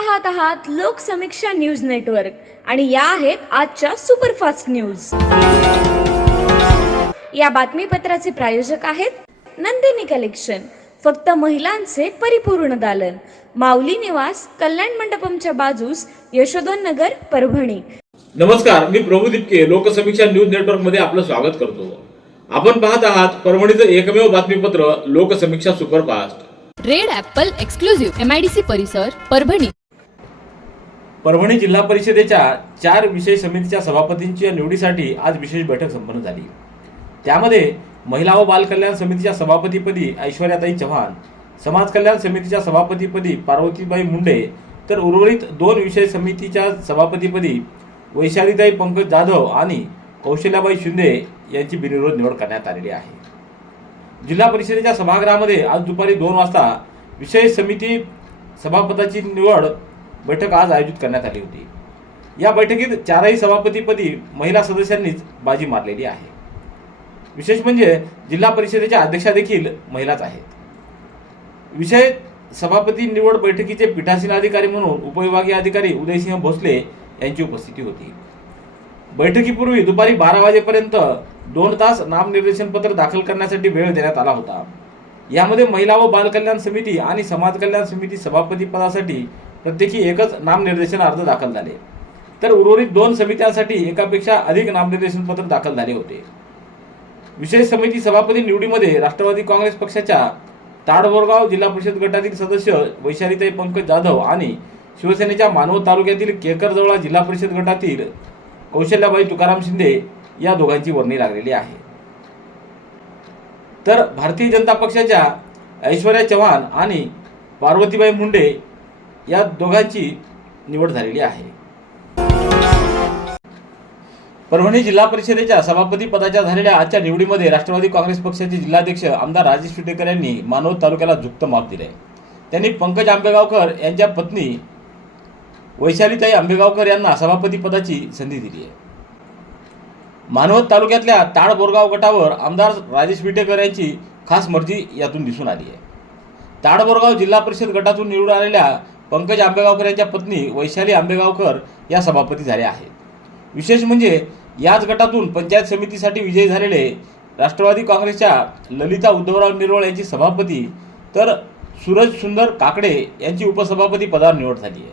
पाहत आहात Loksamiksha news network आणि या आहेत आजच्या सुपरफास्ट न्यूज। या बातमीपत्राचे प्रायोजक आहेत नंदिनी कलेक्शन, फक्त महिलांचे परिपूर्ण दालन, माऊली निवास, कल्याण मंडपमच्या बाजूस, यशोधन नगर, परभणी। नमस्कार, मी प्रभू दिपके लोकसमीक्षा न्यूज नेटवर्क मध्ये आपलं स्वागत करतो। आपण पाहत आहात परभणीचं एकमेव बातमीपत्र Loksamiksha superfast. Red Apple exclusive MIDC परिसर परभणी। परभणी जिल्हा परिषदेच्या 4 विषय समितीच्या सभापतींच्या निवडीसाठी आज विशेष बैठक संपन्न झाली। त्यामध्ये महिला व बाल कल्याण समितीच्या सभापतीपदी ऐश्वर्याताई चव्हाण, समाज कल्याण समितीच्या सभापतीपदी पार्वतीबाई मुंडे, तर उर्वरित 2 विषय समितीच्या सभापतीपदी वैशालीताई पंकज जाधव आणि कौशल्याबाई शिंदे यांची बिनविरोध निवड करण्यात आलेली आहे। जिल्हा परिषदेच्या सभागृहामध्ये आज दुपारी 2 वाजता विषय समिती सभापतीची निवड बैठक आज आयोजित करण्यात आली होती। या बैठकीत 4ही सभापतीपदी महिला सदस्यांनीच बाजी मारलेली आहे। विशेष म्हणजे जिल्हा परिषदेच्या अध्यक्षा देखील महिलाच आहेत। विषय सभापती निवड बैठकीचे पीठासीन अधिकारी म्हणून उपविभागीय अधिकारी उदयसिंह भोसले यांची उपस्थिती होती। बैठकीपूर्वी दुपारी 12 वाजेपर्यंत 2 तास नामनिर्देशन पत्र दाखल करण्यासाठी वेळ देण्यात आला होता। यामध्ये महिला व बाल कल्याण समिती आणि समाज कल्याण समिती सभापती पदासाठी प्रत्येकी एकच नामनिर्देशन अर्ज दाखल झाले, तर उर्वरित 2 समित्यांसाठी एकापेक्षा अधिक नामनिर्देशन पत्र दाखल झाले होते। विशेष समिती सभापती निवडीमध्ये राष्ट्रवादी काँग्रेस पक्षाच्या ताडबोरगाव जिल्हा परिषद गटातील सदस्य वैशालीताई पंकज जाधव आणि शिवसेनेच्या मानवत तालुक्यातील केकरजवळा जिल्हा परिषद गटातील कौशल्याबाई तुकाराम शिंदे या दोघांची वर्णी लागलेली आहे। तर भारतीय जनता पक्षाच्या ऐश्वर्या चव्हाण आणि पार्वतीबाई मुंडे या दोघांची निवड झालेली आहे। परभणी जिल्हा परिषदेच्या सभापती पदाच्या झालेल्या आजच्या निवडीमध्ये राष्ट्रवादी काँग्रेस पक्षाचे जिल्हाध्यक्ष आमदार राजेश विटेकर यांनी मानवत तालुक्याला झुकतं माप दिले। त्यांनी पंकज आंबेगावकर यांच्या पत्नी वैशालीताई आंबेगावकर यांना सभापती पदाची संधी दिली आहे। मानवत तालुक्यातल्या ताडबोरगाव गटावर आमदार राजेश विटेकर यांची खास मर्जी यातून दिसून आली आहे। ताडबोरगाव जिल्हा परिषद गटातून निवडून आलेल्या पंकज आंबेगावकर यांच्या पत्नी वैशाली आंबेगावकर या सभापती झाल्या आहेत। विशेष म्हणजे याच गटातून पंचायत समितीसाठी विजयी झालेले राष्ट्रवादी काँग्रेसच्या ललिता उद्धवराव निरोळ यांची सभापती, तर सूरज सुंदर काकडे यांची उपसभापती पदावर निवड झाली आहे।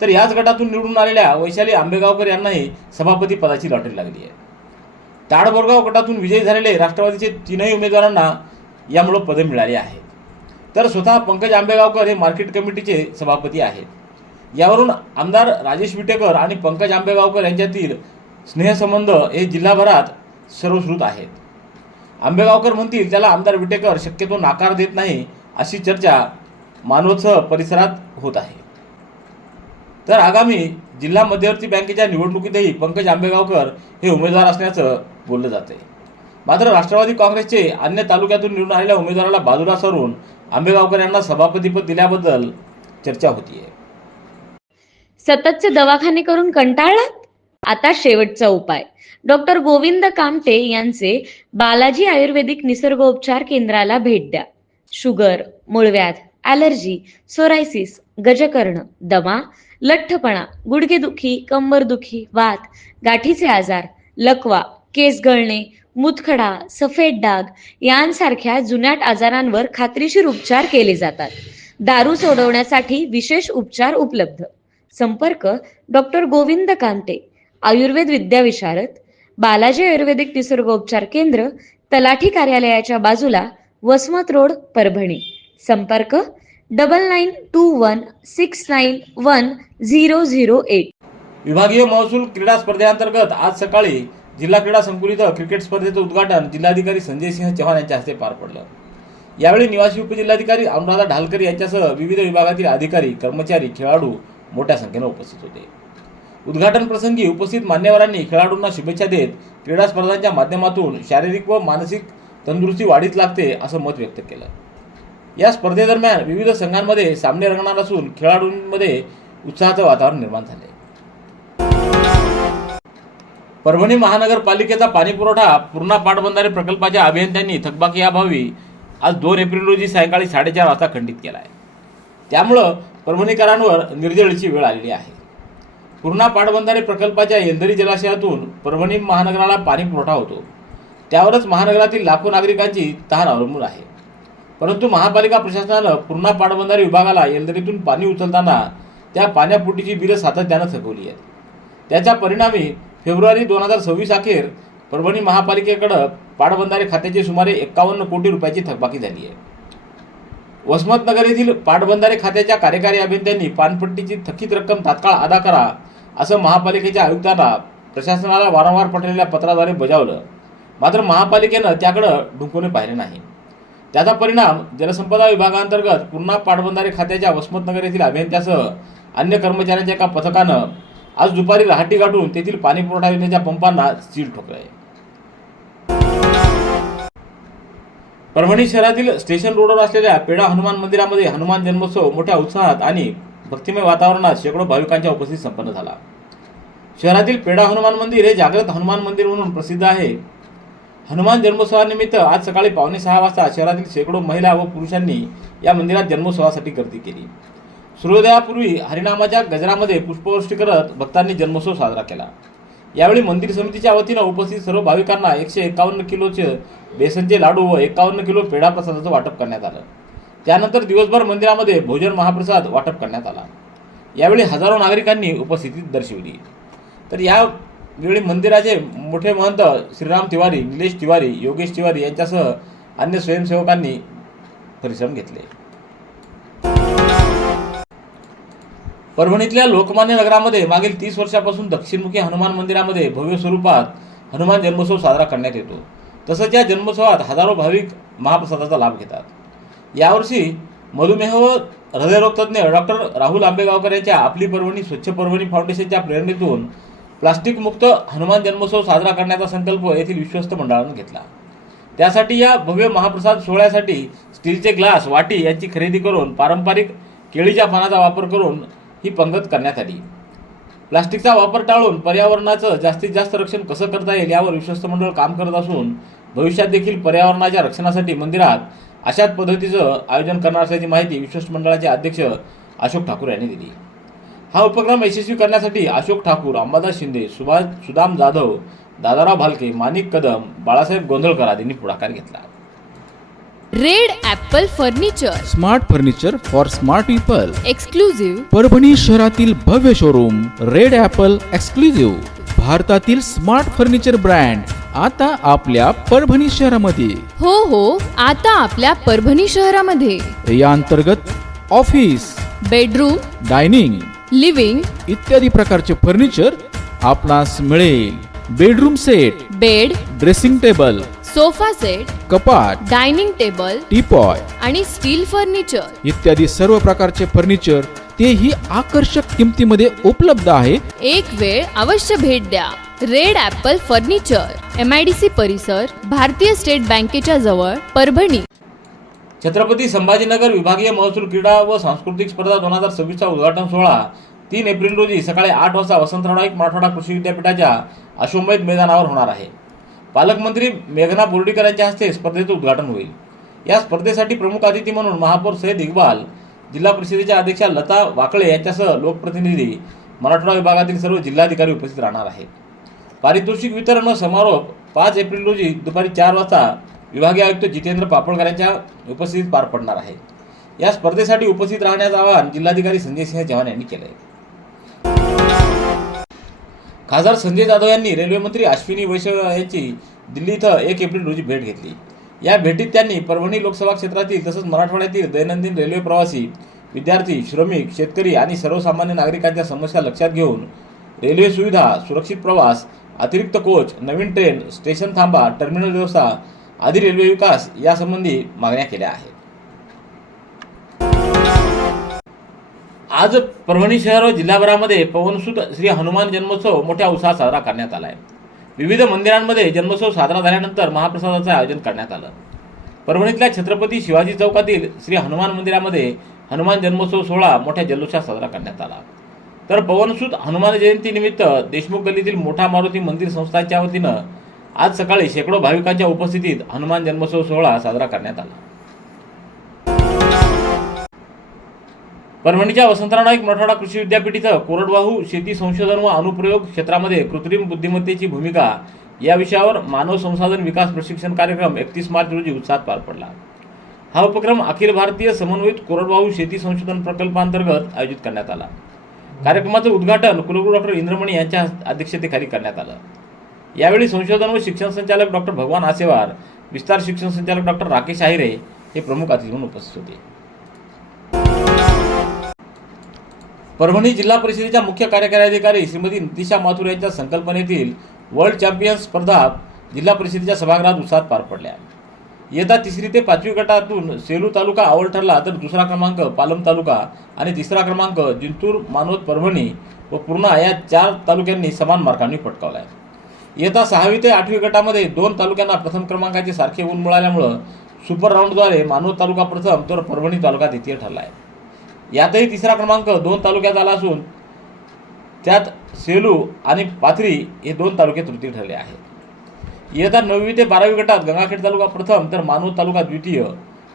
तर याच गटातून निवडून आलेल्या वैशाली आंबेगावकर यांनाही सभापती पदाची लॉटरी लागली आहे। ताडबोरगाव गटातून विजयी झालेले राष्ट्रवादीचे 3ही उमेदवारांना यामुळे पदे मिळाली आहेत, तर स्वतः पंकज आंबेगावकर हे मार्केट कमिटीचे सभापती आहेत। यावरून आमदार राजेश विटेकर आणि पंकज आंबेगावकर यांच्यातील स्नेहसंबंध हे जिल्हाभरात सर्वश्रुत आहेत। आंबेगावकर म्हणतील त्याला आमदार विटेकर शक्यतो नाकार देत नाही, अशी चर्चा मानवतसह परिसरात होत आहे। तर आगामी जिल्हा मध्यवर्ती बँकेच्या निवडणुकीतही पंकज आंबेगावकर हे उमेदवार असल्याचं बोललं जाते। मात्र राष्ट्रवादी काँग्रेसचे अन्य तालुक्यातून निवडून आलेल्या उमेदवाराला बाजूला सारून आंबेगावकर यांना सभापतीपद दिल्याबद्दल चर्चा होतीये। सततचे दवाखाने करून कंटाळलात? आता शेवटचा उपाय। डॉक्टर गोविंद कामटे यांचे बालाजी आयुर्वेदिक निसर्गोपचार केंद्राला भेट द्या। शुगर, मूळव्याध, ॲलर्जी, सोरायसिस, गजकर्ण, दमा, लठ्ठपणा, गुडघेदुखी, कंबरदुखी, वात, गाठीचे आजार, लकवा, केस गळणे, मुतखडा, सफेद डाग यांसारख्या जुनाट आजारांवर खात्रीशीर उपचार केले जातात। दारू सोडवण्यासाठी विशेष उपचार उपलब्ध। संपर्क डॉक्टर गोविंद कामटे, आयुर्वेद विद्याविशारद, बालाजी आयुर्वेदिक निसर्गोपचार केंद्र, तलाठी कार्यालयाच्या बाजूला, वसमत रोड, परभणी। संपर्क 9921691008। विभागीय महसूल क्रीडा स्पर्धेअंतर्गत आज सकाळी जिल्हा क्रीडा संकुल इथं क्रिकेट स्पर्धेचं उद्घाटन जिल्हाधिकारी संजय सिंह चव्हाण यांच्या हस्ते पार पडलं। यावेळी निवासी उपजिल्हाधिकारी अनुराधा ढालकर यांच्यासह विविध विभागातील अधिकारी, कर्मचारी, खेळाडू मोठ्या संख्येने उपस्थित होते। उद्घाटन प्रसंगी उपस्थित मान्यवरांनी खेळाडूंना शुभेच्छा देत क्रीडा स्पर्धांच्या माध्यमातून शारीरिक व मानसिक तंदुरुस्ती वाढीस लागते असं मत व्यक्त केलं। या स्पर्धेदरम्यान विविध संघांमध्ये सामने रंगणार असून खेळाडूंमध्ये उत्साहाचं वातावरण निर्माण झाले। परभणी महानगरपालिकेचा पाणीपुरवठा पूर्णा पाटबंधारे प्रकल्पाच्या अभियंत्यांनी थकबाकी अभावी आज 2 एप्रिल रोजी सायंकाळी 4:30 वाजता खंडित केला आहे। त्यामुळे परभणीकरांवर निर्जळीची वेळ आलेली आहे. पूर्णा पाटबंधारे प्रकल्पाच्या येलदरी जलाशयातून परभणी महानगराला पाणी पुरवठा होतो. त्यावरच महानगरातील लाखो नागरिकांची तहान अवलंबून आहे. परंतु महापालिका प्रशासनानं पूर्णा पाटबंधारे विभागाला येलदरीतून पाणी उचलताना त्या पाण्यापोटीची बिलं सातत्यानं थकवली आहेत. त्याच्या परिणामी फेब्रुवारी 2026 अखेर परभणी महापालिकेकडे पाटबंधारे खात्याची सुमारे 51 कोटी रुपयाची थकबाकी झाली आहे. वसमतनगर येथील पाटबंधारे खात्याच्या कार्यकारी अभियंत्यांनी पाणपट्टीची थकीत रक्कम तात्काळ अदा करा असं महापालिकेच्या आयुक्तांना प्रशासनाला वारंवार पाठवलेल्या पत्राद्वारे बजावलं. मात्र महापालिकेनं त्याकडे ढुंकून पाहिले नाही. त्याचा परिणाम जलसंपदा विभागांतर्गत पूर्णा पाटबंधारे खात्याच्या वसमतनगर येथील अभियंत्यासह अन्य कर्मचाऱ्यांच्या एका पथकानं आज दुपारी रहाटी गाठून तेथील पाणी पुरवठा योजनेच्या पंपांना सील ठोकले. परभणी शहरातील स्टेशन रोडवर असलेल्या पेढा हनुमान मंदिरामध्ये हनुमान जन्मोत्सव मोठ्या उत्साहात आणि भक्तिमय वातावरणात शेकडो भाविकांच्या उपस्थितीत संपन्न झाला. शहरातील पेढा हनुमान मंदिर हे जागृत हनुमान मंदिर म्हणून प्रसिद्ध आहे. हनुमान जन्मोत्सवानिमित्त आज सकाळी 5:45 वाजता शहरातील शेकडो महिला व पुरुषांनी या मंदिरात जन्मोत्सवासाठी गर्दी केली. सूर्योदयापूर्वी हरिनामाच्या गजरामध्ये पुष्पवृष्टी करत भक्तांनी जन्मोत्सव साजरा केला. यावेळी मंदिर समितीच्या वतीनं उपस्थित सर्व भाविकांना 151 किलोचे बेसनचे लाडू व 51 किलो पेढा प्रसादाचं वाटप करण्यात आलं. त्यानंतर दिवसभर मंदिरामध्ये भोजन महाप्रसाद वाटप करण्यात आला. यावेळी हजारो नागरिकांनी उपस्थिती दर्शवली. तर यावेळी मंदिराचे मोठे महंत श्रीराम तिवारी, निलेश तिवारी, योगेश तिवारी यांच्यासह अन्य स्वयंसेवकांनी परिश्रम घेतले. परभणीतल्या लोकमान्य नगरामध्ये मागील 30 वर्षापासून दक्षिणमुखी हनुमान मंदिरामध्ये भव्य स्वरूपात हनुमान जन्मोत्सव साजरा करण्यात येतो. तसंच या जन्मोत्सवात हजारो भाविक महाप्रसादाचा लाभ घेतात. यावर्षी मधुमेह व हृदयरोग तज्ज्ञ डॉक्टर राहुल आंबेगावकर यांच्या आपली परभणी स्वच्छ परभणी फाउंडेशनच्या प्रेरणेतून प्लास्टिक मुक्त हनुमान जन्मोत्सव साजरा करण्याचा संकल्प येथील विश्वस्त मंडळानं घेतला. त्यासाठी या भव्य महाप्रसाद सोहळ्यासाठी स्टीलचे ग्लास, वाटी यांची खरेदी करून पारंपरिक केळीच्या पानाचा वापर करून ही पंगत करण्यात आली. प्लास्टिकचा वापर टाळून पर्यावरणाचं जास्तीत जास्त रक्षण कसं करता येईल यावर विश्वस्त मंडळ काम करत असून भविष्यात देखील पर्यावरणाच्या रक्षणासाठी मंदिरात अशाच पद्धतीचं आयोजन करणार असल्याची माहिती विश्वस्त मंडळाचे अध्यक्ष अशोक ठाकूर यांनी दिली. हा उपक्रम यशस्वी करण्यासाठी अशोक ठाकूर, अंबादास शिंदे, सुदाम जाधव, दादाराव भालके, माणिक कदम, बाळासाहेब गोंधळकर आदींनी पुढाकार घेतला. Red Apple furniture, smart furniture for smart people. Exclusive Parbhani शहरातील भव्य शोरूम रेड ॲपल एक्सक्लुझिव्ह. भारतातील स्मार्ट फर्निचर ब्रँड आता आपल्या परभणी शहरामध्ये. हो, आता आपल्या परभणी शहरामध्ये. या अंतर्गत ऑफिस, बेडरूम, डायनिंग, लिव्हिंग इत्यादी प्रकारचे फर्निचर आपणास मिळेल. Bedroom set, bed, dressing table, sofa set, कपाट, डायनिंग टेबल टीपॉय आणि स्टील फर्निचर इत्यादी सर्व प्रकारचे फर्निचर तेही आकर्षक किमतीमध्ये उपलब्ध आहे. एक वेळ अवश्य भेट द्या. रेड ॲपल फर्निचर, MIDC परिसर, भारतीय स्टेट बँकेच्या जवळ, परभणी. छत्रपती संभाजीनगर विभागीय महसूल क्रीडा व सांस्कृतिक स्पर्धा 2026चा उद्घाटन सोहळा 3 एप्रिल रोजी सकाळी 8 वाजता वसंतराव नाईक मराठवाडा कृषी विद्यापीठाच्या अश्वमेध मैदानावर होणार आहे. पालकमंत्री मेघना बोर्डीकर यांच्या हस्ते स्पर्धेचं उद्घाटन होईल. या स्पर्धेसाठी प्रमुख अतिथी म्हणून महापौर सय्यद इक्बाल, जिल्हा परिषदेच्या अध्यक्षा लता वाकळे यांच्यासह लोकप्रतिनिधी, मराठवाडा विभागातील सर्व जिल्हाधिकारी उपस्थित राहणार आहेत. पारितोषिक वितरण समारोप 5 एप्रिल रोजी दुपारी 4 वाजता विभागीय आयुक्त जितेंद्र पापळकर यांच्या उपस्थितीत पार पडणार आहे. या स्पर्धेसाठी उपस्थित राहण्याचं आवाहन जिल्हाधिकारी संजय सिंह चव्हाण यांनी केलं आहे. खासदार संजय जाधव यांनी रेल्वे मंत्री अश्विनी वैष्णव यांची दिल्ली इथं 1 एप्रिल रोजी भेट घेतली. या भेटीत त्यांनी परभणी लोकसभा क्षेत्रातील तसंच मराठवाड्यातील दैनंदिन रेल्वे प्रवासी, विद्यार्थी, श्रमिक, शेतकरी आणि सर्वसामान्य नागरिकांच्या समस्या लक्षात घेऊन रेल्वे सुविधा, सुरक्षित प्रवास, अतिरिक्त कोच, नवीन ट्रेन, स्टेशन थांबा, टर्मिनल व्यवस्था आदी रेल्वे विकास यासंबंधी मागण्या केल्या आहेत. आज परभणी शहर व जिल्हाभरामध्ये पवनसुत श्री हनुमान जन्मोत्सव मोठ्या उत्साहात साजरा करण्यात आला आहे. विविध मंदिरांमध्ये जन्मोत्सव साजरा झाल्यानंतर महाप्रसादाचे आयोजन करण्यात आलं. परभणीतल्या छत्रपती शिवाजी चौकातील श्री हनुमान मंदिरामध्ये हनुमान जन्मोत्सव सोहळा मोठ्या जल्लोषात साजरा करण्यात आला. तर पवनसुत हनुमान जयंतीनिमित्त देशमुख गल्लीतील मोठा मारुती मंदिर संस्थांच्या वतीनं आज सकाळी शेकडो भाविकांच्या उपस्थितीत हनुमान जन्मोत्सव सोहळा साजरा करण्यात आला. परभणीच्या वसंतराव नाईक मराठवाडा कृषी विद्यापीठ इथं कोरडवाहू शेती संशोधन व अनुप्रयोग क्षेत्रामध्ये कृत्रिम बुद्धिमत्तेची भूमिका या विषयावर मानव संसाधन विकास प्रशिक्षण कार्यक्रम 31 मार्च रोजी उत्साहात पार पडला। हा उपक्रम अखिल भारतीय समन्वित कोरडवाहू शेती संशोधन प्रकल्पांतर्गत आयोजित करण्यात आला। कार्यक्रमाचं उद्घाटन कुलगुरू डॉक्टर इंद्रमणी यांच्या अध्यक्षतेखाली करण्यात आलं। यावेळी संशोधन व शिक्षण संचालक डॉक्टर भगवान आसेवार, विस्तार शिक्षण संचालक डॉक्टर राकेश आहिरे हे प्रमुख अतिथी म्हणून उपस्थित होते। परभणी जिल्हा परिषदेच्या मुख्य कार्यकारी अधिकारी श्रीमती नितिशा माथुर यांच्या संकल्पनेतील वर्ल्ड चॅम्पियन स्पर्धा जिल्हा परिषदेच्या सभागृहात उत्साहात पार पडल्या। इयत्ता 3री ते 5वी गटातून सेलू तालुका अव्वल ठरला, तर दुसरा क्रमांक पालम तालुका आणि तिसरा क्रमांक जिंतूर, मानवत, परभणी व पूर्णा या 4 तालुक्यांनी समान मार्कांनी पटकावला आहे। इयत्ता 6वी ते 8वी गटामध्ये 2 तालुक्यांना प्रथम क्रमांकाचे सारखे गुण मिळाल्यामुळे सुपर राऊंडद्वारे मानवत तालुका प्रथम तर परभणी तालुका द्वितीय ठरला आहे। यातही तिसरा क्रमांक 2 तालुक्यात आला असून त्यात सेलू आणि पाथरी हे 2 तालुके तृतीय ठरले आहेत। इयत्ता 9वी ते 12वी गटात गंगाखेड तालुका प्रथम तर मानवत तालुका द्वितीय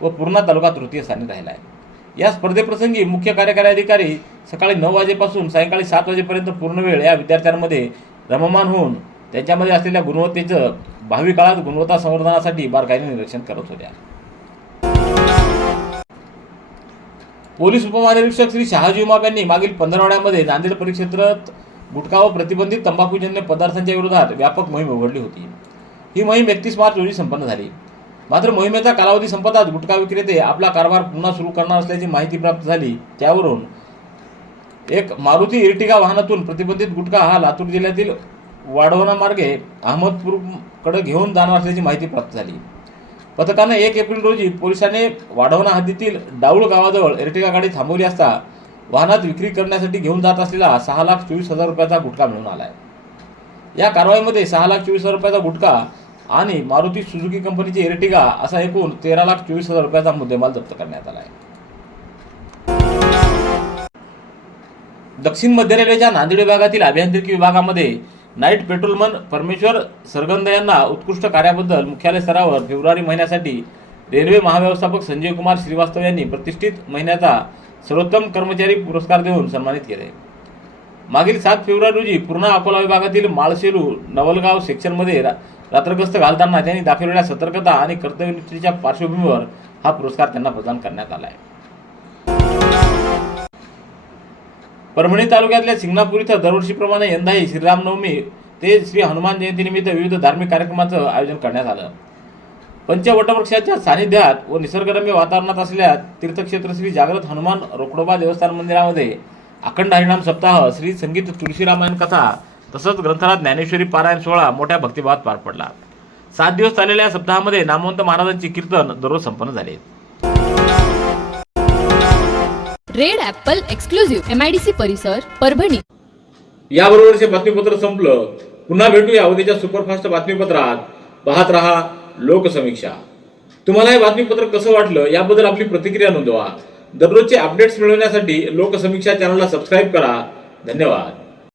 व पूर्णा तालुका तृतीय स्थानी राहिला आहे। या स्पर्धेप्रसंगी मुख्य कार्यकारी अधिकारी सकाळी 9 वाजेपासून सायंकाळी 7 वाजेपर्यंत पूर्ण वेळ या विद्यार्थ्यांमध्ये रममान होऊन त्यांच्यामध्ये असलेल्या गुणवत्तेचं भावी काळात गुणवत्ता संवर्धनासाठी बारकाईने निरीक्षण करत होत्या। पोलीस उपमहानिरीक्षक श्री शहाजी उमाप यांनी मागील 15 आठवड्यामध्ये नांदेड परिक्षेत्रात गुटखा व प्रतिबंधित तंबाखूजन्य पदार्थांच्या विरोधात व्यापक मोहीम उघडली होती। ही मोहीम 31 मार्च रोजी संपन्न झाली। मात्र मोहिमेचा कालावधी संपताच गुटखा विक्रेते आपला कारभार पुन्हा सुरू करणार असल्याची माहिती प्राप्त झाली। त्यावरून एक मारुती इर्टिगा वाहनातून प्रतिबंधित गुटखा हा लातूर जिल्ह्यातील वाढवणा मार्गे अहमदपूरकडे घेऊन जाणार असल्याची माहिती प्राप्त झाली। पथकाने 1 एप्रिल रोजी पोलिसांनी वाढवणा हद्दीतील डाऊळ गावाजवळ इर्टिगा गाडी थांबवली असता वाहनात विक्री करण्यासाठी घेऊन जात असलेला 6,24,000 रुपयाचा गुटखा मिळून आलाय। या कारवाईमध्ये 6,24,000 रुपयाचा गुटखा आणि मारुती सुझुकी कंपनीची इर्टिगा असा एकूण 13,24,000 रुपयाचा मुद्देमाल जप्त करण्यात आला आहे। दक्षिण मध्य रेल्वेच्या नांदेड विभागातील अभियांत्रिकी विभागामध्ये नाईट पेट्रोलमन परमेश्वर सरगंद यांना उत्कृष्ट कार्याबद्दल मुख्यालय स्तरावर फेब्रुवारी महिन्यासाठी रेल्वे महाव्यवस्थापक संजय कुमार श्रीवास्तव यांनी प्रतिष्ठित महिन्याचा सर्वोत्तम कर्मचारी पुरस्कार देऊन सन्मानित केले। मागील 7 फेब्रुवारी रोजी पूर्णा अकोला विभागातील माळसेलू नवलगाव सेक्शनमध्ये रात्रगस्त घालताना त्यांनी दाखवलेल्या सतर्कता आणि कर्तव्यनिष्ठेच्या पार्श्वभूमीवर हा पुरस्कार त्यांना प्रदान करण्यात आला आहे। परभणी तालुक्यातल्या सिंगणापूर इथं दरवर्षीप्रमाणे यंदाही श्रीरामनवमी ते श्री हनुमान जयंतीनिमित्त विविध धार्मिक कार्यक्रमाचं आयोजन करण्यात आलं। पंचवटवृक्षाच्या सानिध्यात व निसर्गरम्य वातावरणात असलेल्या तीर्थक्षेत्र श्री जागृत हनुमान रोकडोबा देवस्थान मंदिरामध्ये अखंड हरिनाम सप्ताह, श्री संगीत तुळशी रामायण कथा तसंच ग्रंथराज ज्ञानेश्वरी पारायण सोहळा मोठ्या भक्तिभावात पार पडला। 7 दिवस चाललेल्या या सप्ताहामध्ये नामवंत महाराजांची कीर्तन दररोज संपन्न झाले। रेड ॲपल एक्सक्लुझिव्ह MIDC परिसर परभणी। याबरोबरचे बातमीपत्र संपलं। पुन्हा भेटूया उद्याच्या सुपरफास्ट बातमीपत्रात। पाहत रहा लोकसमीक्षा। तुम्हाला हे बातमीपत्र कसं वाटलं याबद्दल आपली प्रतिक्रिया नोंदवा। दररोजचे अपडेट्स मिळवण्यासाठी लोकसमीक्षा चॅनलला सबस्क्राईब करा। धन्यवाद।